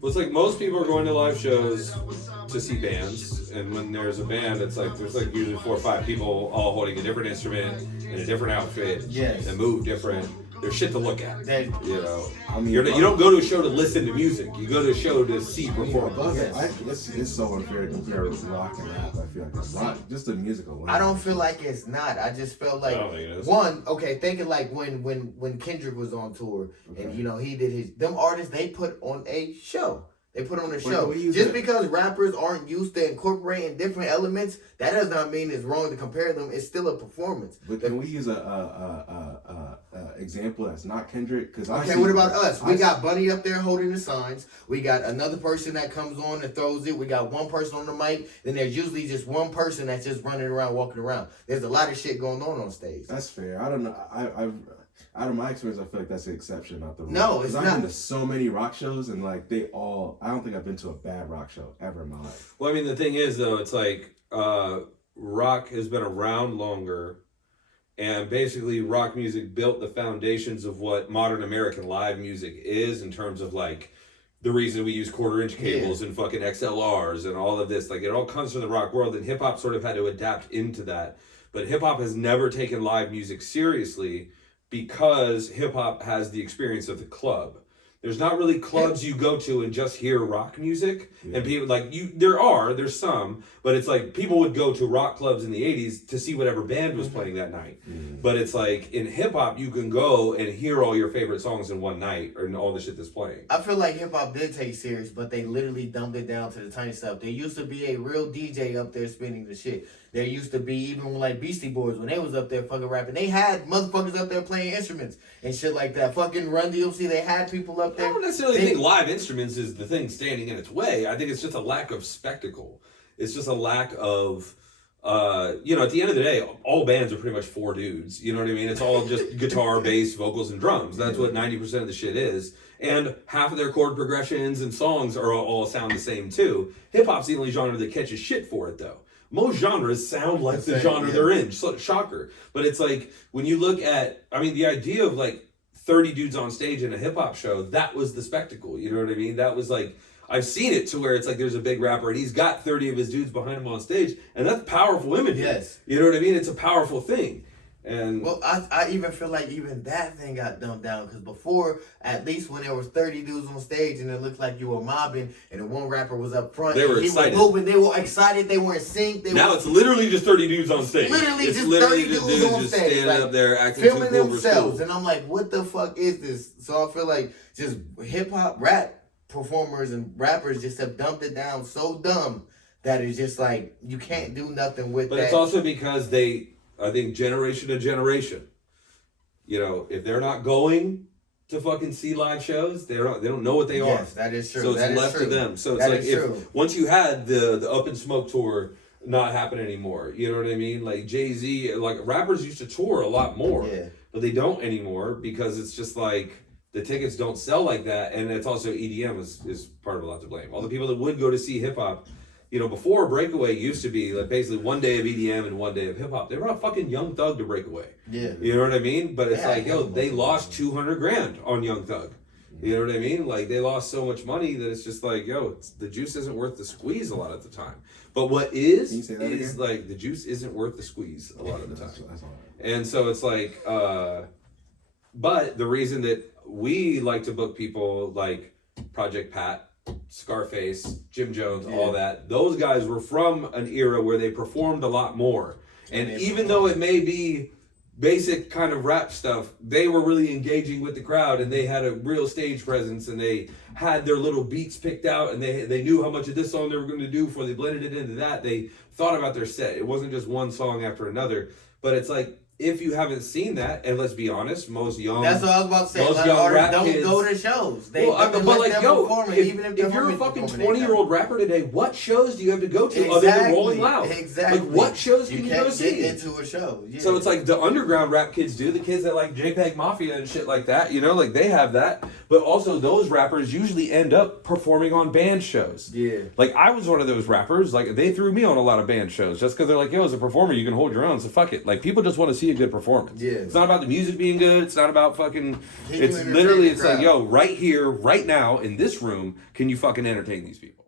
Well, it's like most people are going to live shows to see bands, and when there's a band, it's like there's like usually 4 or 5 people all holding a different instrument in a different outfit Yes. and move different. There's shit to look at. That, You know, I mean, you don't go to a show to listen to music. You go to a show to see performance. It's so unfair to compare rock and rap. I feel like it's rock, just the musical. I don't feel like it's not. I just felt like I don't think it is. one. Okay, thinking like when Kendrick was on tour and he did his them artists they put on a show. They put on a show. Just because rappers aren't used to incorporating different elements, that does not mean it's wrong to compare them. It's still a performance. But can we use a example that's not Kendrick? Because what about us? We got Bunny up there holding the signs. We got another person that comes on and throws it. We got one person on the mic. Then there's usually just one person that's just running around, walking around. There's a lot of shit going on stage. That's fair. I don't know. Out of my experience, I feel like that's the exception, not the rule. No, it's not. I've been to so many rock shows, and like I don't think I've been to a bad rock show ever in my life. Well, I mean, the thing is, though, it's like rock has been around longer, and basically rock music built the foundations of what modern American live music is in terms of like the reason we use 1/4-inch cables and fucking XLRs and all of this. Like, it all comes from the rock world, and hip-hop sort of had to adapt into that. But hip-hop has never taken live music seriously because hip-hop has the experience of the club. There's not really clubs you go to and just hear rock music. And people like there's some, but it's like people would go to rock clubs in the 80s to see whatever band was playing that night. But it's like in hip hop, you can go and hear all your favorite songs in one night or all the shit that's playing. I feel like hip hop did take serious, but they literally dumbed it down to the tiny stuff. There used to be a real DJ up there spinning the shit. There used to be even like Beastie Boys when they was up there fucking rapping. They had motherfuckers up there playing instruments and shit like that. Fucking Run DMC, they had people up there. I don't necessarily think live instruments is the thing standing in its way. I think it's just a lack of spectacle. It's just a lack of, at the end of the day, all bands are pretty much 4 dudes. You know what I mean? It's all just guitar, bass, vocals, and drums. That's what 90% of the shit is. And half of their chord progressions and songs are all sound the same too. Hip hop's the only genre that catches shit for it though. Most genres sound like the genre they're in. Shocker. But it's like, when you look at, the idea of like 30 dudes on stage in a hip hop show, that was the spectacle. You know what I mean? That was like, I've seen it to where it's like there's a big rapper and he's got 30 of his dudes behind him on stage, and that's powerful imagery. Yes. You know what I mean? It's a powerful thing. And well, I even feel like even that thing got dumbed down because before, at least when there was 30 dudes on stage and it looked like you were mobbing and the one rapper was up front, they were excited. Was moving, they were excited, they were in sync. Now it's literally just 30 dudes on stage. It's literally just 30 dudes on just stage, standing like, up there acting filming too cool themselves, and I'm like, what the fuck is this? So I feel like just hip hop rap performers and rappers just have dumped it down so dumb that it's just like you can't do nothing with but that. It's also because I think generation to generation, if they're not going to fucking see live shows, they don't know what they are. Yes, that is true. So it's left to them. So it's like if once you had the Up in Smoke tour not happen anymore, you know what I mean? Like Jay-Z, like rappers used to tour a lot more, but they don't anymore because it's just like the tickets don't sell like that, and it's also EDM is part of a lot to blame. All the people that would go to see hip hop. Before Breakaway used to be like basically one day of EDM and one day of hip hop. They brought fucking Young Thug to Breakaway. Yeah. You know what I mean? But it's like, they lost $200,000 on Young Thug. You know what I mean? Like, they lost so much money that it's just like, the juice isn't worth the squeeze a lot of the time. But what is like, the juice isn't worth the squeeze a lot of the time. And so it's like, but the reason that we like to book people like Project Pat, Scarface, Jim Jones, all that, those guys were from an era where they performed a lot more. And even though it may be basic kind of rap stuff, they were really engaging with the crowd, and they had a real stage presence, and they had their little beats picked out, and they knew how much of this song they were going to do before they blended it into that. They thought about their set. It wasn't just one song after another. But it's like, if you haven't seen that, and let's be honest, most young... That's what I was about to say. Most young artists don't go to shows. They but like, if you're a performing, fucking 20-year-old rapper today, what shows do you have to go to other than Rolling Loud? Exactly. Like, what shows can you go see? Get into a show. Yeah. So it's like the underground rap kids do, the kids that like JPEG Mafia and shit like that, like they have that. But also, those rappers usually end up performing on band shows. Yeah. Like, I was one of those rappers. Like, they threw me on a lot of band shows just because they're like, yo, as a performer, you can hold your own, so fuck it. Like, people just want to see a good performance. Yeah. It's not about the music being good. It's not about fucking... Can you It's entertain literally, the it's like, crowd? yo, right here, right now, in this room, can you fucking entertain these people?